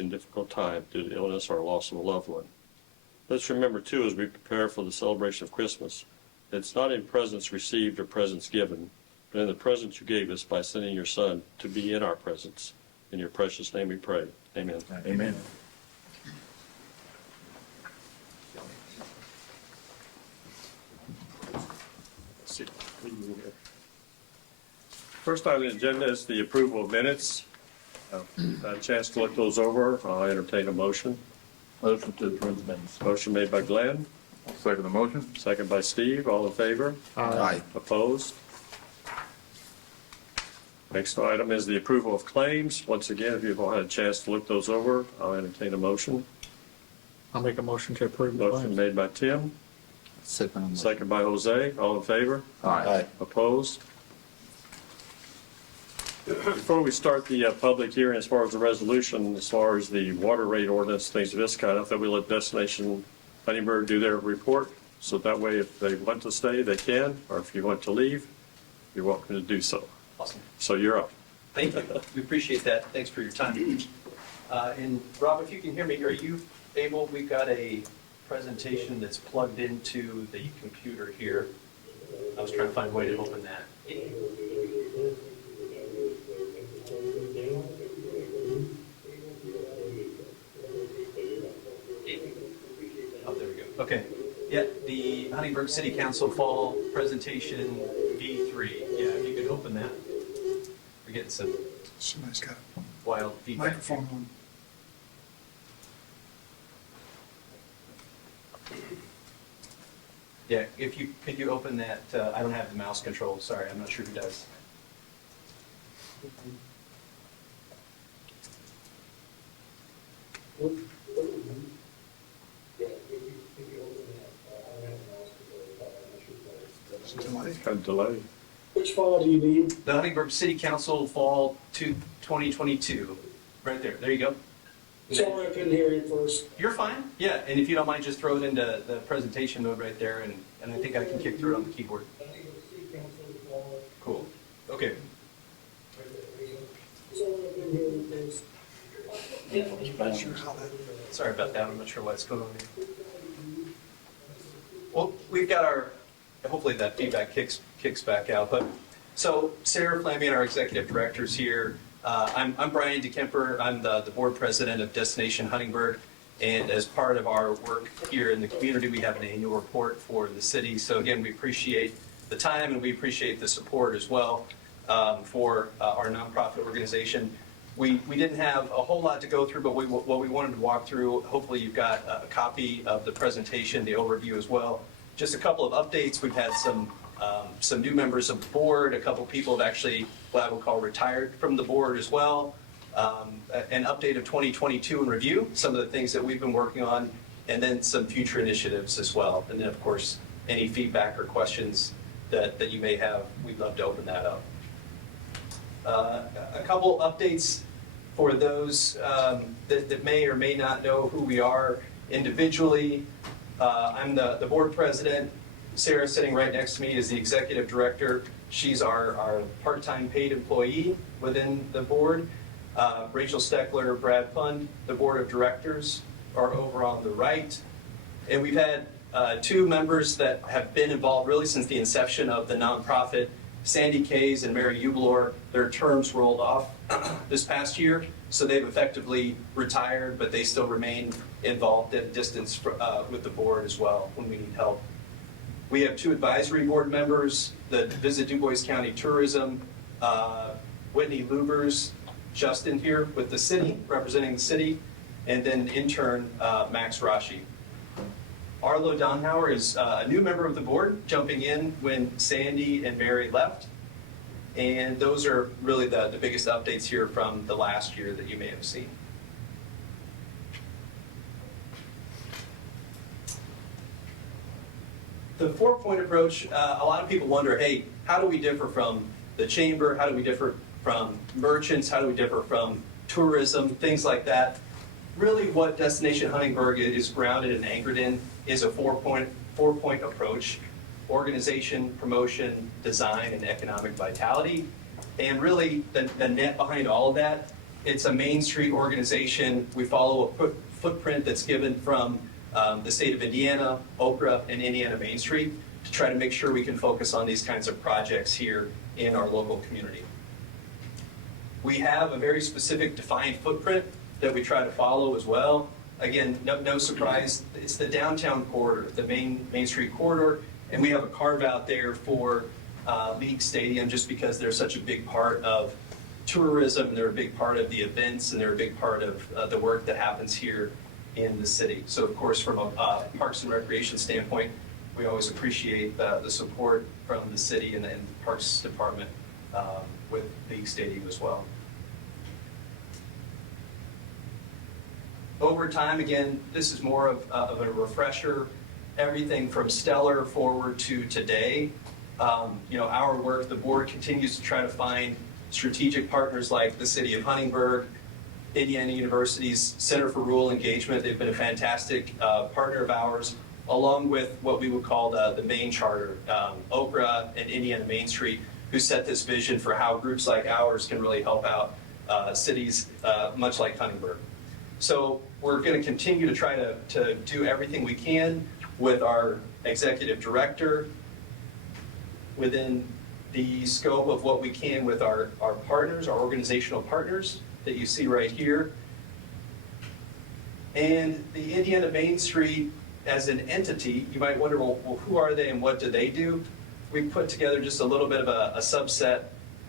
in difficult time due to illness or loss of a loved one. Let's remember, too, as we prepare for the celebration of Christmas, that it's not in presents received or presents given, but in the presents you gave us by sending your Son to be in our presence. In your precious name we pray. Amen. Amen. Let's see. First item on the agenda is the approval of minutes. Had a chance to look those over. I'll entertain a motion. Motion to approve the minutes. Motion made by Glenn, I'll second the motion. second by Steve. All in favor? Aye. Opposed? Next item is the approval of claims. Once again, if you've all had a chance to look those over, I'll entertain a motion. I'll make a motion to approve the Motion claims. made by Tim, second by Jose. All in favor? Aye. Opposed? Before we start the public hearing, as far as the resolution, as far as the water rate ordinance, things of this kind, I thought we let Destination Huntingburg do their report. So that way, if they want to stay, they can, or if you want to leave, you're welcome to do so. Awesome. So you're up. Thank you. We appreciate that. Thanks for your time. And Rob, if you can hear me, are you able? We've got a presentation that's plugged into the computer here. I was trying to find a way to open that. Oh, there we go. Okay. Yeah, the Huntingburg City Council Fall Presentation V3. Yeah, if you could open that. We're getting some Somebody's got wild a feedback. microphone on. Yeah, if you, could you open that, I don't have the mouse control, sorry, I'm not sure who does. Kind of delay. Which file do you need? The Huntingburg City Council Fall 2022, right there, there you go. Sorry, I couldn't hear you first. You're fine, yeah, and if you don't mind, just throw it into the presentation mode right there, and I think I can kick through it on the keyboard. Cool, okay. Sorry, I couldn't hear you first. Not sure how that. Sorry about that, I'm not sure what's going on here. Well, we've got our, hopefully that feedback kicks back out, but, so Sarah Flammy, our executive director's here. I'm Brian DeKemper, I'm the board president of Destination Huntingburg, and as part of our work here in the community, we have an annual report for the city. So again, we appreciate the time and we appreciate the support as well for our nonprofit organization. We didn't have a whole lot to go through, but what we wanted to walk through, hopefully you've got a copy of the presentation, the overview as well. Just a couple of updates. We've had some new members of the board. A couple people have actually, what I would call, retired from the board as well. An update of 2022 in review, some of the things that we've been working on, and then some future initiatives as well. And then, of course, any feedback or questions that you may have, we'd love to open that up. A couple updates for those that may or may not know who we are individually. I'm the board president. Sarah, sitting right next to me, is the executive director. She's our part-time paid employee within the board. Rachel Steckler, Brad Fund, the board of directors are over on the right. And we've had two members that have been involved really since the inception of the nonprofit, Sandy Kays and Mary Ublor. Their terms rolled off this past year, so they've effectively retired, but they still remain involved at a distance with the board as well when we need help. We have two advisory board members, the Visit Du Bois County Tourism, Whitney Lubers, Justin here with the city, representing the city, and then intern Max Rashi. Arlo Donhauer is a new member of the board, jumping in when Sandy and Mary left. And those are really the biggest updates here from the last year that you may have seen. The 4-point approach, a lot of people wonder, hey, how do we differ from the chamber? How do we differ from merchants? How do we differ from tourism? Things like that. Really what Destination Huntingburg is grounded and anchored in is a four-point approach: organization, promotion, design, and economic vitality. And really the net behind all of that It's a Main Street organization. We follow a footprint that's given from the state of Indiana, Okra, and Indiana Main Street to try to make sure we can focus on these kinds of projects here in our local community. We have a very specific defined footprint that we try to follow as well. Again, no surprise, it's the downtown corridor, the Main Street corridor, and we have a carve out there for League Stadium just because they're such a big part of tourism, and they're a big part of the events, and they're a big part of the work that happens here in the city. So of course, from a Parks and Recreation standpoint, we always appreciate the support from the city and the Parks Department with League Stadium as well. Over time, again, this is more of a refresher. Everything from stellar forward to today. Our work, the board continues to try to find strategic partners like the city of Huntingburg, Indiana University's Center for Rural Engagement. They've been a fantastic partner of ours, along with what we would call the main charter, Okra and Indiana Main Street, who set this vision for how groups like ours can really help out cities much like Huntingburg. So we're going to continue to try to do everything we can with our executive director within the scope of what we can with our partners, our organizational partners that you see right here. And the Indiana Main Street as an entity, you might wonder, well, who are they and what do they do? We put together just a little bit of a subset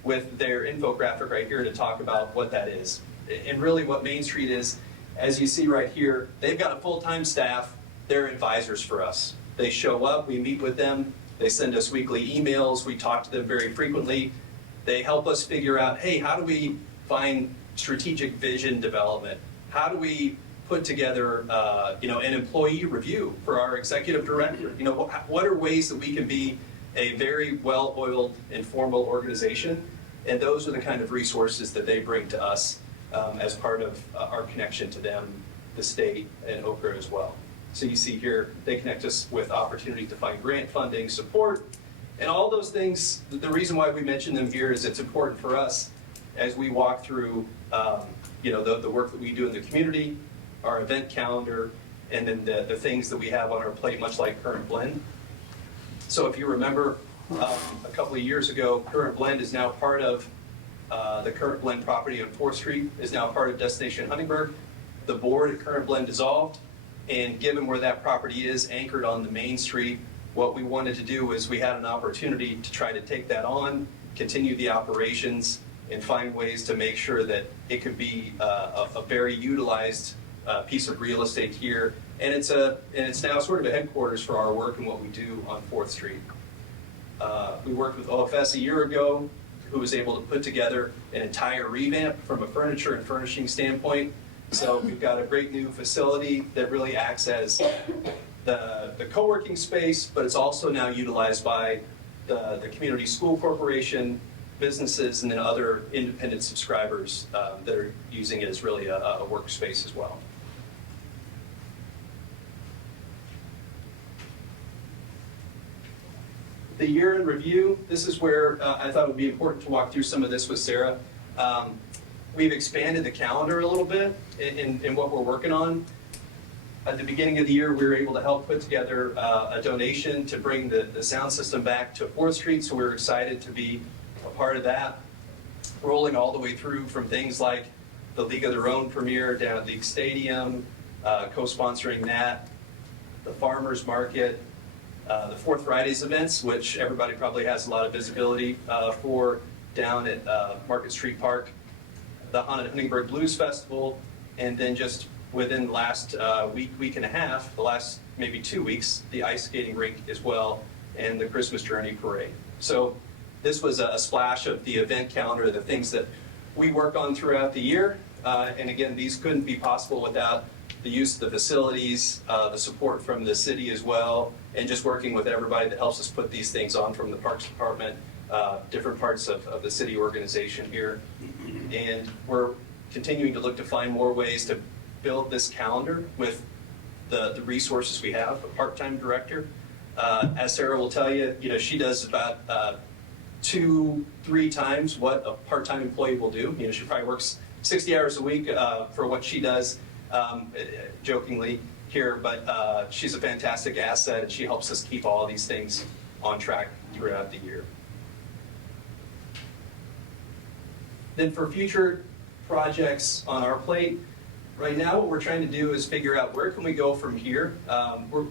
with their infographic right here to talk about what that is. And really what Main Street is, as you see right here, they've got a full-time staff. They're advisors for us. They show up, we meet with them, they send us weekly emails, we talk to them very frequently. They help us figure out, hey, how do we find strategic vision development? How do we put together an employee review for our executive director? What are ways that we can be a very well-oiled and formal organization? And those are the kind of resources that they bring to us as part of our connection to them, the state, and Okra as well. So you see here, they connect us with opportunity to find grant funding, support, and all those things. The reason why we mention them here is it's important for us as we walk through the work that we do in the community, our event calendar, and then the things that we have on our plate, much like Current Blend. So if you remember, a couple of years ago, Current Blend is now part of the Current Blend property on 4th Street is now part of Destination Huntingburg. The board at Current Blend dissolved, and given where that property is anchored on the Main Street, what we wanted to do is we had an opportunity to try to take that on, continue the operations, and find ways to make sure that it could be a very utilized piece of real estate here. And it's now sort of a headquarters for our work and what we do on 4th Street. We worked with OFS a year ago, who was able to put together an entire revamp from a furniture and furnishing standpoint. So we've got a great new facility that really acts as the co-working space, but it's also now utilized by the Community School Corporation, businesses, and then other independent subscribers that are using it as really a workspace as well. The year in review, this is where I thought it would be important to walk through some of this with Sarah. We've expanded the calendar a little bit in what we're working on. At the beginning of the year, we were able to help put together a donation to bring the sound system back to 4th Street, so we're excited to be a part of that. Rolling all the way through from things like the League of Their Own premiere down at League Stadium, co-sponsoring that, the Farmers Market, the Fourth Fridays events, which everybody probably has a lot of visibility for down at Market Street Park, the Huntingburg Blues Festival, and then just within the last week and a half, the last maybe 2 weeks, the ice skating rink as well, and the Christmas Journey Parade. So this was a splash of the event calendar, the things that we work on throughout the year. And again, these couldn't be possible without the use of the facilities, the support from the city as well, and just working with everybody that helps us put these things on, from the Parks Department, different parts of the city organization here. And we're continuing to look to find more ways to build this calendar with the resources we have. A part-time director, as Sarah will tell you, she does about 2-3 times what a part-time employee will do. She probably works 60 hours a week for what she does, jokingly here, but she's a fantastic asset, and she helps us keep all of these things on track throughout the year. Then for future projects on our plate, right now what we're trying to do is figure out where can we go from here. We're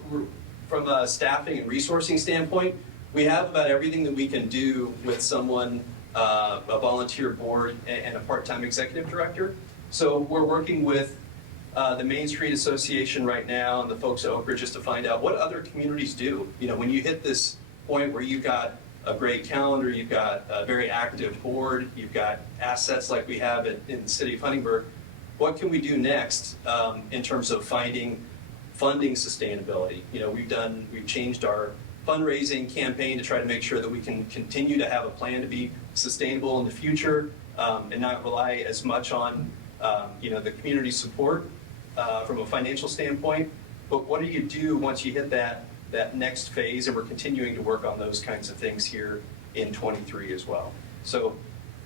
from a staffing and resourcing standpoint, we have about everything that we can do with someone, a volunteer board and a part-time executive director. So we're working with the Main Street Association right now and the folks at Oak Ridge just to find out what other communities do. You know, when you hit this point where you've got a great calendar, you've got a very active board, you've got assets like we have in the city of Huntingburg, what can we do next in terms of finding funding sustainability? You know, we've changed our fundraising campaign to try to make sure that we can continue to have a plan to be sustainable in the future and not rely as much on the community support from a financial standpoint. But what do you do once you hit that next phase? And we're continuing to work on those kinds of things here in 23 as well. So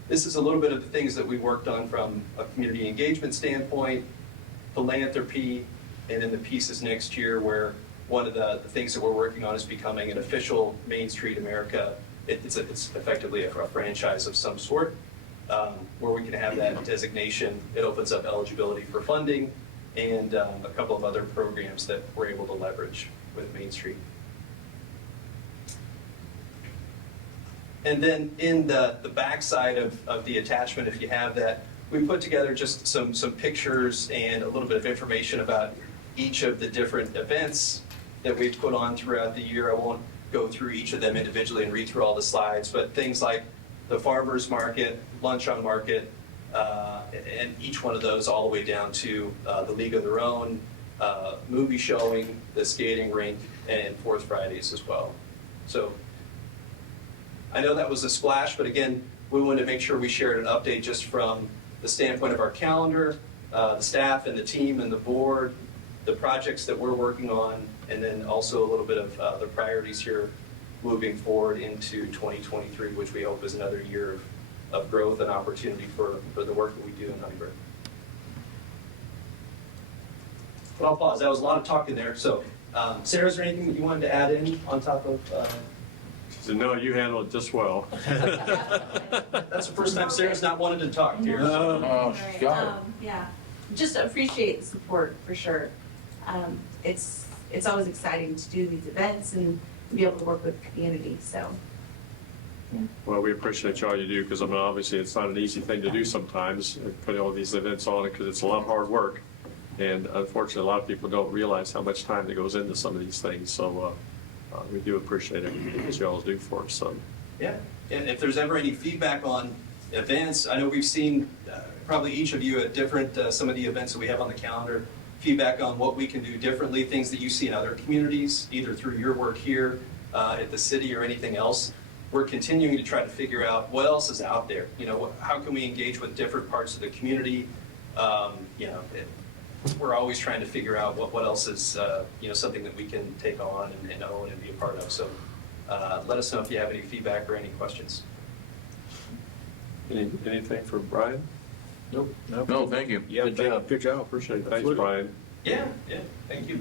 this is a little bit of the things that we worked on from a community engagement standpoint, philanthropy, and then the pieces next year where one of the things that we're working on is becoming an official Main Street America. It's effectively a franchise of some sort where we can have that designation. It opens up eligibility for funding and a couple of other programs that we're able to leverage with Main Street. And then in the backside of the attachment, if you have that, we put together just some pictures and a little bit of information about each of the different events that we've put on throughout the year. I won't go through each of them individually and read through all the slides, but things like the farmers market, lunch on market, and each one of those all the way down to the League of Their Own, movie showing, the skating rink, and Fourth Fridays as well. So I know that was a splash, but again, we wanted to make sure we shared an update just from the standpoint of our calendar, the staff and the team and the board, the projects that we're working on, and then also a little bit of the priorities here moving forward into 2023, which we hope is another year of growth and opportunity for the work that we do in Huntingburg. But I'll pause. That was a lot of talking there. So, Sarah, is there anything that you wanted to add in on top of? She said, no, you handled it just well. That's the first time Sarah's not wanted to talk here. Oh, got it. Yeah, just appreciate the support for sure. It's always exciting to do these events and be able to work with the community, so. Yeah. Well, we appreciate all you do because, I mean, obviously it's not an easy thing to do sometimes, putting all these events on it because it's a lot of hard work. And unfortunately, a lot of people don't realize how much time that goes into some of these things. So we do appreciate everything that you all do for us. So. Yeah, and if there's ever any feedback on events, I know we've seen probably each of you at different, some of the events that we have on the calendar, feedback on what we can do differently, things that you see in other communities, either through your work here at the city or anything else. We're continuing to try to figure out what else is out there. You know, how can we engage with different parts of the community? We're always trying to figure out what else is something that we can take on and own and be a part of. So let us know if you have any feedback or any questions. Anything for Brian? Nope. No, thank you. Yeah, Good job. Good job. Appreciate it. Thanks, Absolutely. Brian. Yeah, thank you.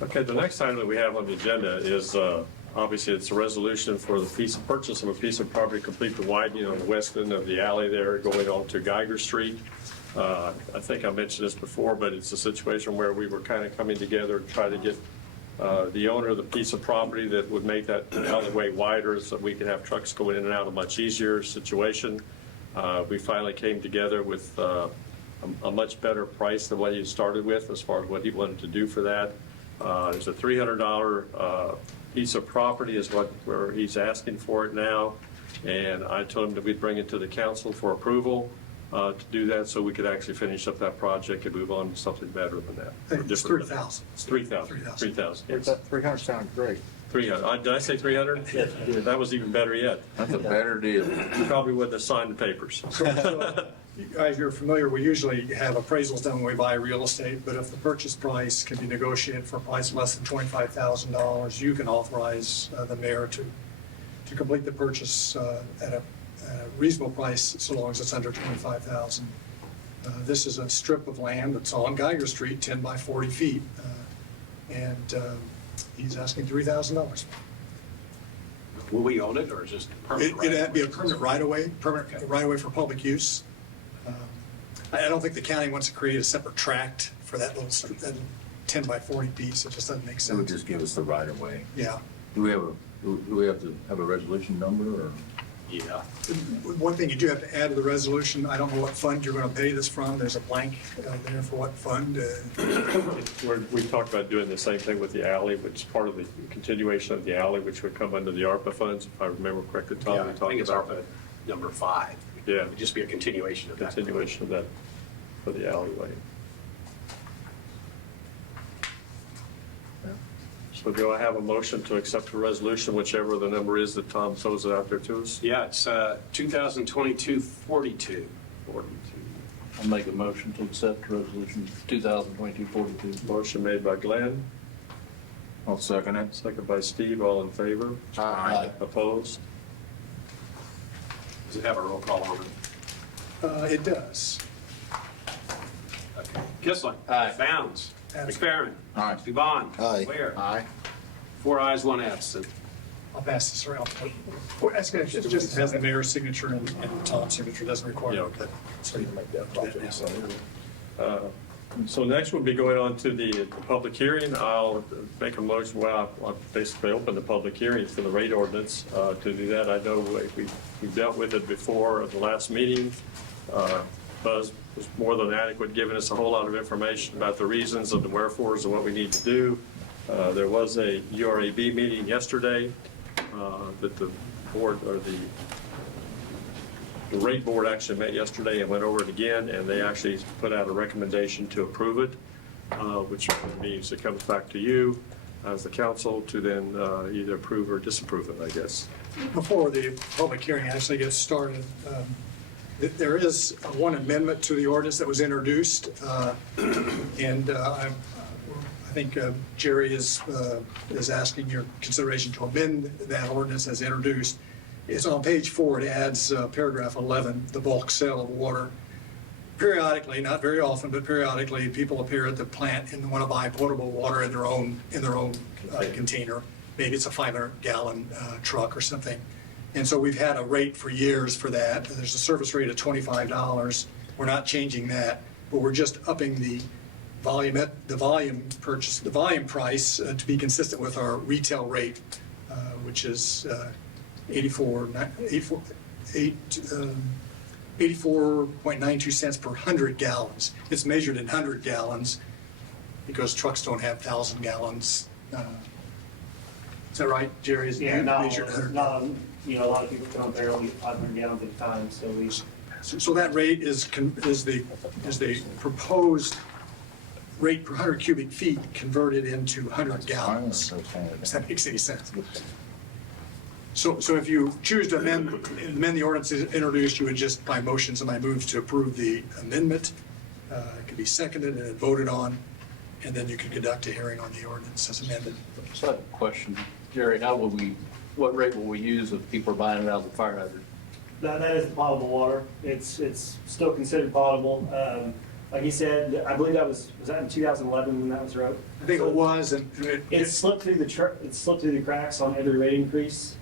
Okay, the next item that we have on the agenda is obviously it's a resolution for the purchase of a piece of property to complete the widening on the west end of the alley there going on to Geiger Street. I think I mentioned this before, but it's a situation where we were kind of coming together to try to get the owner of the piece of property that would make that alleyway wider so that we could have trucks going in and out a much easier situation. We finally came together with a much better price than what he started with as far as what he wanted to do for that. There's a $300 piece of property is where he's asking for it now, and I told him that we'd bring it to the council for approval to do that so we could actually finish up that project and move on to something better than that. It's 3,000. It's 3,000. 3,000. Yes. 300 sounds great. 300. Did I say 300? Yes. Yeah, that was even better yet. That's a better deal. You probably wouldn't have signed the papers. You guys, you're familiar, we usually have appraisals done when we buy real estate, but if the purchase price can be negotiated for a price less than $25,000, you can authorize the mayor to complete the purchase at a reasonable price, so long as it's under $25,000. This is a strip of land that's on Geiger Street, 10 by 40 feet, and he's asking $3,000. Will we own it, or is it just permanent? It'd be a permanent right-of-way, for public use. I don't think the county wants to create a separate tract for that little that 10 by 40 piece. It just doesn't make It would sense. just give us the right of way. Yeah. Do we have to have a resolution number, or? Yeah. One thing you do have to add to the resolution, I don't know what fund you're going to pay this from. There's a blank there for what fund. We talked about doing the same thing with the alley, which is part of the continuation of the alley, which would come under the ARPA funds, if I remember correctly, Tom. Yeah, we I talked think it's about ARPA number 5. Yeah. It would just be a continuation of that. continuation of that for the alleyway. So do I have a motion to accept the resolution, whichever the number is that Tom throws it out there to us? Yeah, it's 2022-42. 42. I'll make a motion to accept resolution 2022-42. Motion made by Glenn, I'll second it. second by Steve, all in favor? Aye. Opposed? Does it have a roll call on it? It does. Okay. Kissling. Aye. Bounds. Aye. McFerrin. Aye. Dubon. Aye. Ware. Aye. 4 ayes, 1 absent. I'll pass this around. Well, that's good. It just has the mayor's signature and Tom's signature. Doesn't require Yeah, okay. So you can make that. So next we'll be going on to the public hearing. I'll make a motion, well, I'll basically open the public hearing for the rate ordinance. To do that, I know we dealt with it before at the last meeting. Buzz was more than adequate, giving us a whole lot of information about the reasons and the wherefores of what we need to do. There was a URAB meeting yesterday that the board, or the rate board actually met yesterday and went over it again, and they actually put out a recommendation to approve it, which means it comes back to you as the council to then either approve or disapprove it, I guess. Before the public hearing actually gets started, there is one amendment to the ordinance that was introduced, and I think Jerry is asking your consideration to amend that ordinance as introduced. It's on page 4. It adds paragraph 11, the bulk sale of water. Periodically, not very often, but periodically, people appear at the plant and want to buy potable water in their own container. Maybe it's a 500-gallon truck or something. And so we've had a rate for years for that. There's a service rate of $25. We're not changing that, but we're just upping the volume price to be consistent with our retail rate, which is 84.92 cents per 100 gallons. It's measured in 100 gallons because trucks don't have 1,000 gallons. Is that right, Jerry? Is it Yeah, no, measured 100 no, a lot of people come up there only 500 gallons at a time, so we. So that rate is the proposed rate per 100 cubic feet converted into 100 gallons. Does that make any sense? So if you choose to amend the ordinance introduced, you would just, by motions, and I move to approve the amendment. It could be seconded and then voted on, and then you can conduct a hearing on the ordinance as amended. So I have a question. Jerry, what rate will we use if people are buying it out of the fire hydrant? That is the potable water. It's still considered potable. Like you said, I believe was that in 2011 when that was wrote? I think it was, and It slipped through the cracks on every rate increase.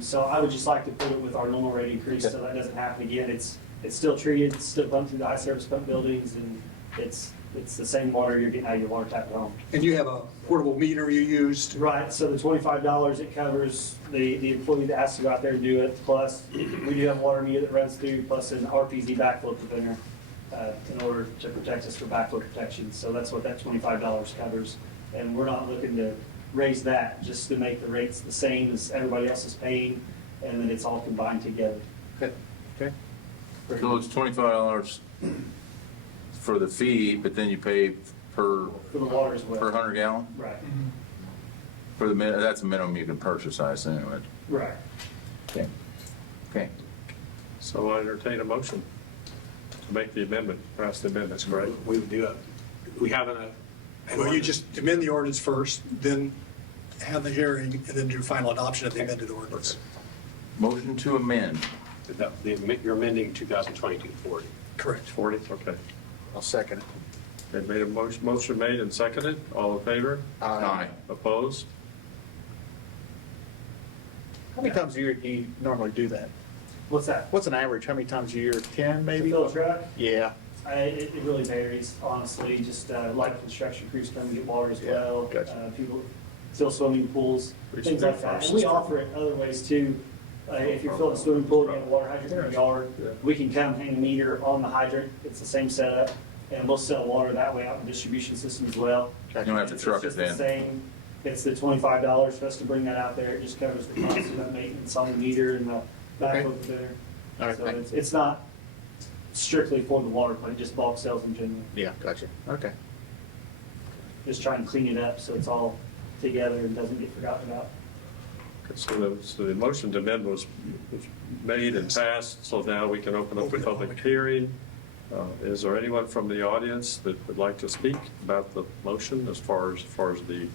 So I would just like to put it with our normal rate increase so that doesn't happen again. It's still treated, it's still pumped through the high service pump buildings, and it's the same water you're getting out of your water tap at home. And you have a portable meter you used. Right, so the $25, it covers the employee that has to go out there and do it, plus we do have a water meter that runs through, plus an RPZ backflow preventer in order to protect us for backflow protection. So that's what that $25 covers. And we're not looking to raise that, just to make the rates the same as everybody else is paying, and then it's all combined together. Okay. So it's $25 for the fee, but then you pay per For the water as well. 100 gallon? Right. For the minute, that's a minimum you can purchase, I assume. Right. Okay. Okay. So I entertain a motion to make the amendment, pass the amendments, correct? We would do it. We have an Well, you just amend the ordinance first, then have the hearing, and then do final adoption of the amended ordinance. Motion to amend. You're amending 2022-40. Correct. 40, okay. I'll second it. They made a motion made and seconded. All in favor? Aye. Opposed? How many times a year do you normally do that? What's that? What's an average? How many times a year? 10 maybe? Fill a truck? Yeah. It really varies, honestly, just light construction crews come and get water as Yeah, well. gotcha. People fill swimming pools, We things should like do that. first. And we offer it other ways too. If you're filling a swimming pool, you have a water hydrant in your yard, Yeah. we can come hang a meter on the hydrant. It's the same setup, and we'll sell water that way out in the distribution system as well. You don't have to truck it It's just the then. same. It's the $25 for us to bring that out there. It just covers the cost of that maintenance on the meter and the backflow preventer. All right, So thanks. it's not strictly for the water plant, just bulk sales in general. Yeah, gotcha. Okay. Just try and clean it up so it's all together and doesn't get forgotten about. Okay, so the motion to amend was made and passed, so now we can open up the public hearing. Is there anyone from the audience that would like to speak about the motion as far as the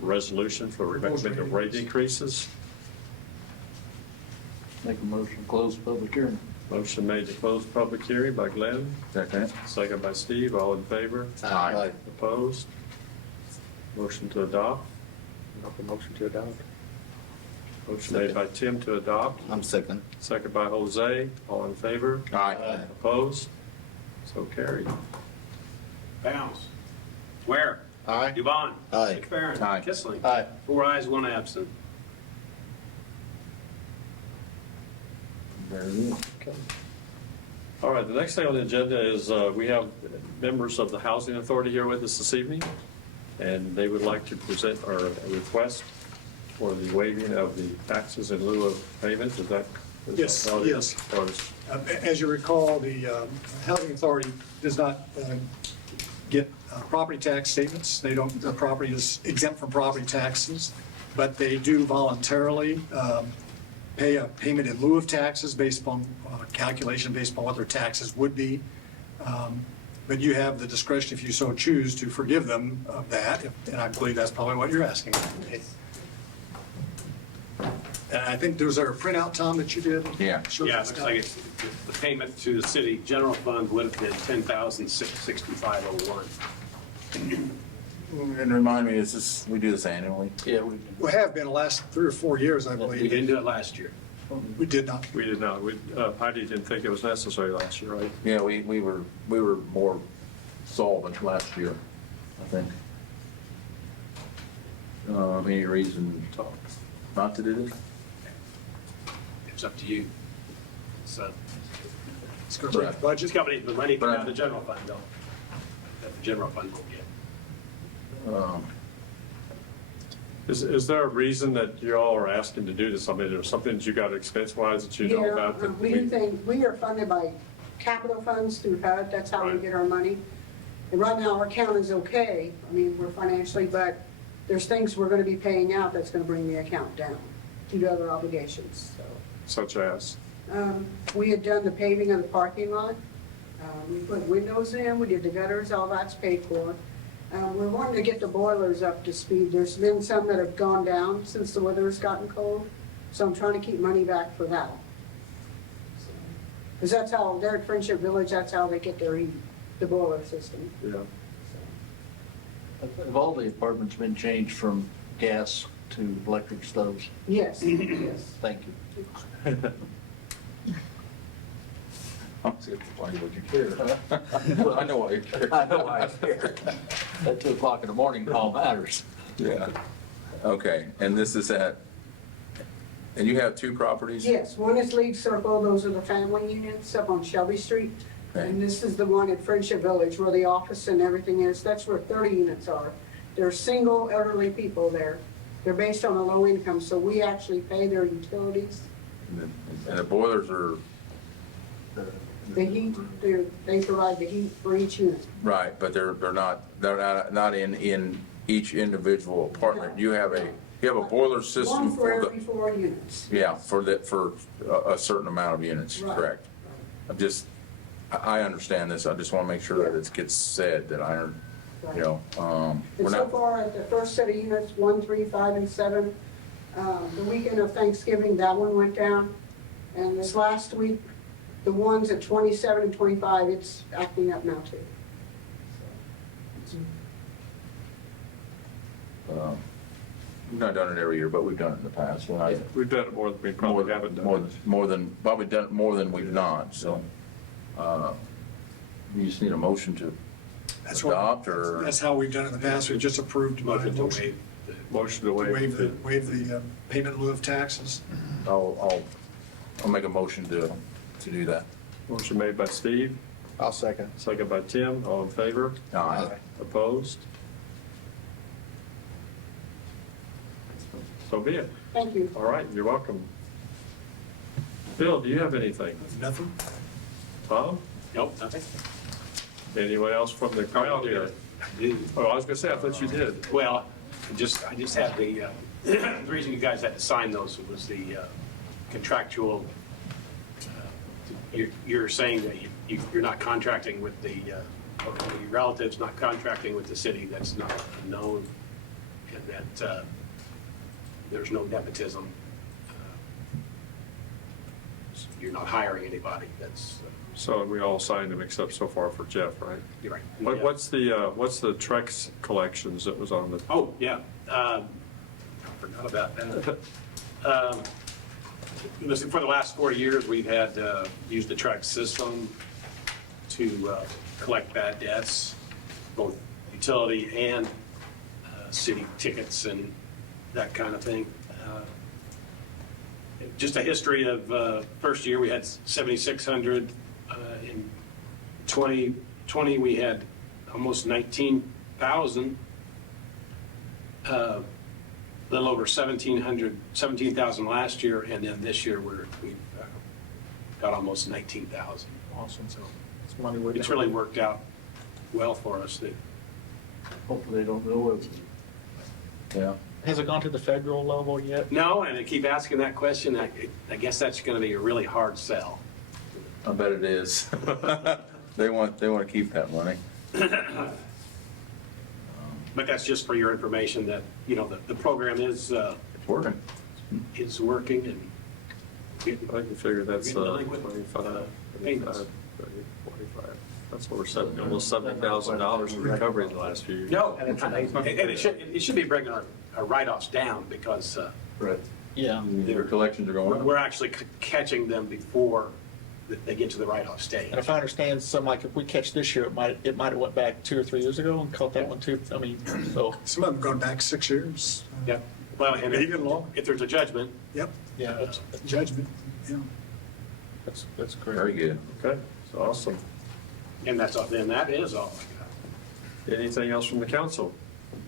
resolution for recommended rate increases? Make a motion, to close the public hearing. Motion made to close public hearing by Glenn, Second. second by Steve. All in favor? Aye. Opposed? Motion to adopt. Make a motion to adopt. Motion made by Tim to adopt, I'm second. second by Jose. All in favor? Aye. Opposed? So carried. Bounce. Ware. Aye. Dubon. Aye. McFerrin. Aye. Kissling. Aye. 4 ayes, 1 absent. Very good. All right, the next thing on the agenda is we have members of the Housing Authority here with us this evening, and they would like to present our request for the waiving of the taxes in lieu of payment. Is that? Yes, how it is? yes. Or is- As you recall, the Housing Authority does not get property tax statements. They don't, the property is exempt from property taxes, but they do voluntarily pay a payment in lieu of taxes based upon calculation, based upon what their taxes would be. But you have the discretion, if you so choose, to forgive them of that, and I believe that's probably what you're asking. And I think those are a printout, Tom, that you did? Yeah. Sure. Yeah, it looks like it's, the payment to the city general fund would have been $10,665.01. And remind me, we do this annually? Yeah, we We have been the last 3 or 4 years, I We believe. didn't do it last year. We did not. We did not. Heidi didn't think it was necessary last year, right? Yeah, we were more solvent last year, I think. Any reason not to do this? It's up to you. So, It's going to break the budget. this company, the money come out of the general fund, though, that the general fund will get. Is there a reason that you all are asking to do this? I mean, there's something that you got expense-wise that you know about? that We do things, we are funded by capital funds through HUD, that's how we Right. get our money. And right now, our account is okay, I mean, we're financially, but there's things we're gonna be paying out that's gonna bring the account down due to other obligations, so. Such as? We had done the paving of the parking lot. We put windows in, we did the gutters, all that's paid for. We're wanting to get the boilers up to speed. There's been some that have gone down since the weather's gotten cold, so I'm trying to keep money back for that. Because that's how, they're at Friendship Village, that's how they get their heat, the boiler system. Yeah. Have all the apartments been changed from gas to electric stoves? Yes, yes. Thank you. Why would you care? I know why you care. I know I care. At 2 o'clock in the morning, call matters. Yeah. Okay, and this is and you have 2 properties? Yes, one is League Circle, those are the family units up on Shelby Street. Okay. And this is the one at Friendship Village where the office and everything is. That's where 30 units are. They're single elderly people there. They're based on a low income, so we actually pay their utilities. And the boilers are, The heat, they provide the heat for each unit. right, but they're not in each individual apartment? You have a boiler system? One for every 4 units. Yeah, for a certain amount of units, Right. correct? I understand this, I just want to make sure that it gets said, that we're And so not, far, at the first set of units, 1, 3, 5, and 7, the weekend of Thanksgiving, that one went down. And this last week, the ones at 27 and 25, it's acting up now too. we've not done it every year, but we've done it in the past. When I- We've done it more than we probably haven't done. Probably done it more than we've not, so. You just need a motion to That's what- adopt, or? That's how we've done it in the past. We've just approved by Motion to motion. waive. Motion to waive. Waive the payment in lieu of taxes. I'll make a motion to do that. Motion made by Steve, I'll second. second by Tim. All in favor? Aye. Opposed? So be it. Thank you. All right, you're welcome. Bill, do you have anything? Nothing? Tom? Nope, nothing. Anyone else from the crowd here? I do. Oh, I was gonna say, I thought you did. Well, I just had the reason you guys had to sign those was the contractual, you're saying that you're not contracting with the, your relatives, not contracting with the city, that's not known, and that there's no nepotism. You're not hiring anybody, that's, So we all signed them except so far for Jeff, right? you're right. What's the Trex collections that was on the? Oh, yeah. I forgot about that. Listen, for the last 4 years, we've had used the Trex system to collect bad debts, both utility and city tickets and that kind of thing. Just a history of first year, we had 7,600. In 2020, we had almost 19,000. A little over 17,000 last year, and then this year we've got almost 19,000. Awesome. So it's money we're. It's really worked out well for us. Hopefully they don't go with. Yeah. Has it gone to the federal level yet? No, and they keep asking that question. I guess that's going to be a really hard sell. I bet it is. They want to keep that money. But that's just for your information that, the program is It's working. working and I can figure that's Getting delinquent, 25, payments. 30, 45. That's over almost $70,000 in recovery in the last few years. No, and it should be bringing our write-offs down because Right. Yeah. Their collections are going up. we're actually catching them before they get to the write-off stage. And if I understand, some like if we catch this year, it might have went back 2 or 3 years ago and caught that one too. I mean, so Some of them gone back 6 years. Yep. Well, and Even longer. if there's a judgment, Yep, yeah, that's judgment, yeah. that's great. Very good. Okay, so awesome. and that is all I got. Anything else from the council?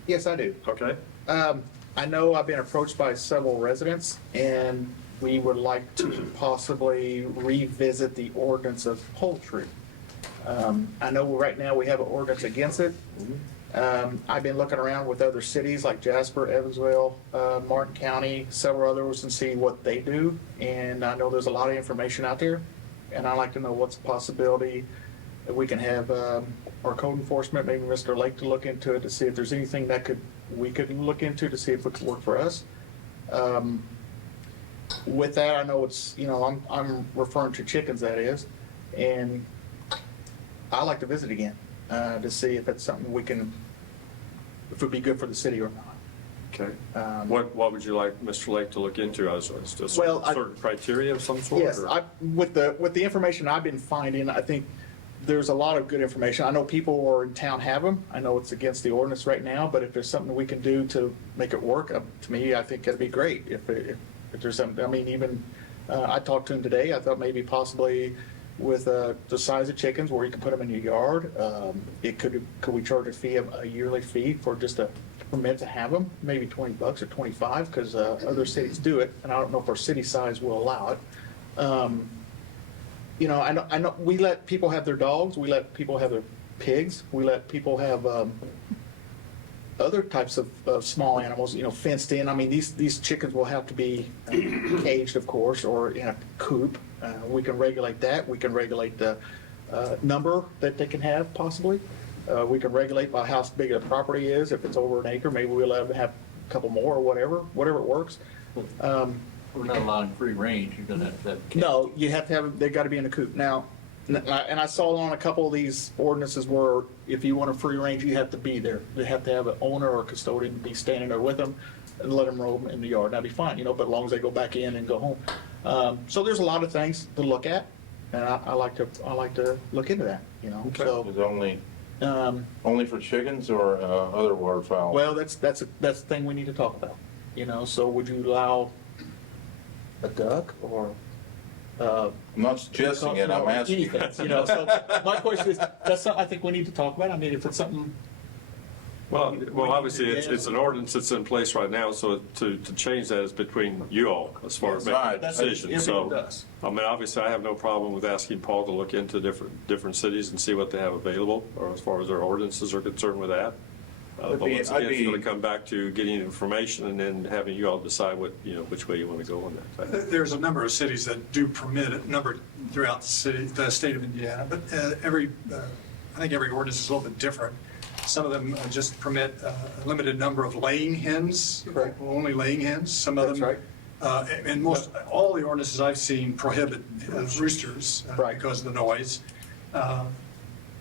Yes, I do. Okay. I know I've been approached by several residents, and we would like to possibly revisit the ordinance of poultry. I know right now we have an ordinance against it. I've been looking around with other cities like Jasper, Evansville, Martin County, several others, and see what they do. And I know there's a lot of information out there, and I'd like to know what's a possibility that we can have our code enforcement, maybe Mr. Lake, to look into it to see if there's anything that we could look into to see if it could work for us. With that, I know it's, I'm referring to chickens, that is, and I like to visit again to see if it's something if it would be good for the city or not. Okay. What would you like Mr. Lake to look into as a Well, certain criteria of some sort? Yes, or- with the information I've been finding, I think there's a lot of good information. I know people who are in town have them. I know it's against the ordinance right now, but if there's something we can do to make it work, to me, I think it'd be great. If there's something, I mean, even, I talked to him today, I thought maybe possibly with the size of chickens where you can put them in your yard, could we charge a yearly fee for just a permit to have them, maybe $20 or $25, because other cities do it, and I don't know if our city size will allow it. I know we let people have their dogs, we let people have their pigs, we let people have other types of small animals, fenced in. I mean, these chickens will have to be caged, of course, or in a coop. We can regulate that. We can regulate the number that they can have, possibly. We can regulate by how big the property is. If it's over an acre, maybe we'll have a couple more or whatever it works. We're not allowing free range, you're gonna have to have. No, you have to have, they've got to be in a coop. Now, and I saw on a couple of these ordinances where if you want a free range, you have to be there. They have to have an owner or custodian be standing there with them and let them roam in the yard. That'd be fine, but as long as they go back in and go home. So there's a lot of things to look at, and I like to look into that, so. Is it only for chickens or other waterfowl? Well, that's the thing we need to talk about, so would you allow a duck or? I'm not suggesting it, I'm asking. Anything, so my question is, that's something I think we need to talk about. I mean, if it's something. Well, obviously, it's an ordinance that's in place right now, so to change that is between you all as far as making a That's- decision. if it So, does. I mean, obviously, I have no problem with asking Paul to look into different cities and see what they have available, or as far as their ordinances are concerned with that. But once again, it's going to come back to getting information and then having you all decide which way you want to go on that. There's a number of cities that do permit it, number throughout the state of Indiana, but I think every ordinance is a little bit different. Some of them just permit a limited number of laying hens, Correct. only laying hens. Some of That's them, right. and all the ordinances I've seen prohibit roosters Right. because of the noise.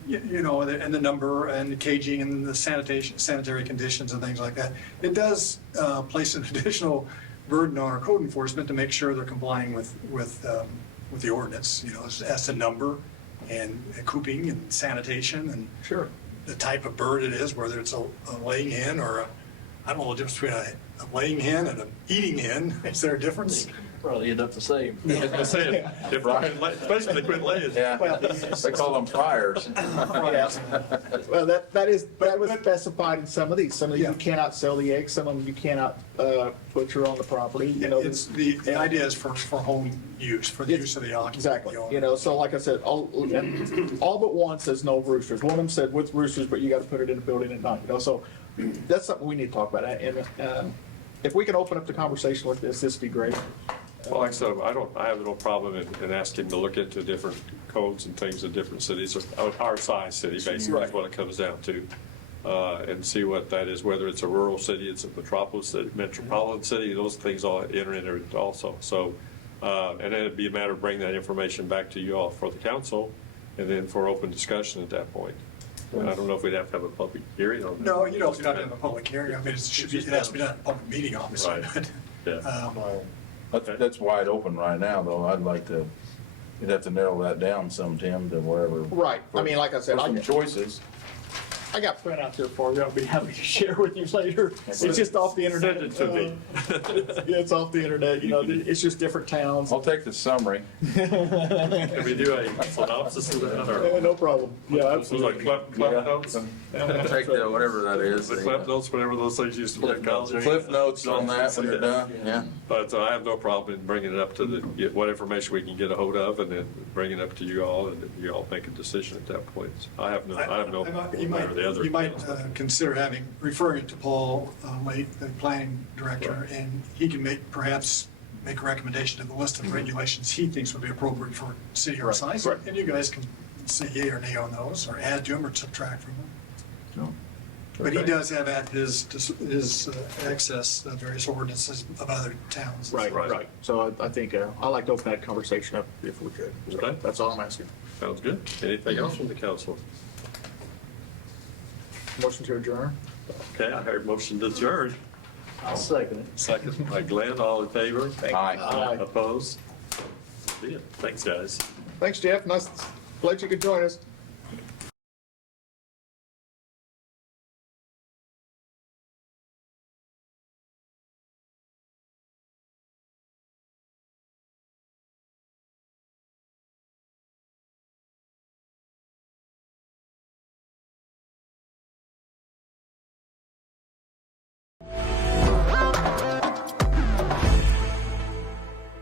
And the number and the caging and the sanitary conditions and things like that. It does place an additional burden on our code enforcement to make sure they're complying with the ordinance, as to number and cooping and sanitation and Sure. the type of bird it is, whether it's a laying hen or I don't know the difference between a laying hen and an eating hen. Is there a difference? Probably end up the same. Especially if they quit laying. Yeah, they call them fryers. Yes. Well, that was specified in some of these. Some of these you cannot sell the eggs, some of them you cannot butcher on the property, It's the idea is for home use, for the use of the occupant. Exactly, the owner. so like I said, all but one says no roosters. One of them said with roosters, but you gotta put it in the building at night, so that's something we need to talk about. And if we can open up the conversation with this would be great. Well, like I said, I have no problem in asking to look into different codes and things in different cities, our size city, basically, is what it comes down to. And see what that is, whether it's a rural city, it's a metropolis city, metropolitan city, those things all enter into it also. So, and then it'd be a matter of bringing that information back to you all for the council, and then for open discussion at that point. And I don't know if we'd have to have a public hearing on that. No, you don't have to have a public hearing. I mean, it has to be done at a public meeting, obviously. Right. Yeah. That's wide open right now, though. You'd have to narrow that down some, Tim, to wherever. Right, I mean, like I said, For some choices. I got print out there for you. I'll be happy to share with you later. It's just off the internet. Send it to me. Yeah, it's off the internet. It's just different towns. I'll take the summary. Can we do a synopsis of that, or? No problem. Yeah, Like absolutely. Cliff notes? I'll take the, whatever that is. The Cliff notes, whatever those things used to be called. Cliff notes on that when you're done, yeah. But I have no problem in bringing it up to what information we can get a hold of, and then bring it up to you all, and you all make a decision at that point. I have no You one or the other. might consider referring it to Paul Late, the planning director, and he can perhaps make a recommendation to the list of regulations he thinks would be appropriate for a city our size. Right. And you guys can say yea or nay on those, or add to them, or subtract from them. But he does have at his access various ordinances of other towns. Right. So I think I'd like to open that conversation up if we could. So Okay. That's all I'm asking. Sounds good. Anything else from the council? Motion to adjourn? Okay, I heard motion to adjourn. I'll second it. Second by Glenn, all in favor? Aye. Aye. Opposed? See ya. Thanks, guys. Thanks, Jeff. Nice, glad you could join us.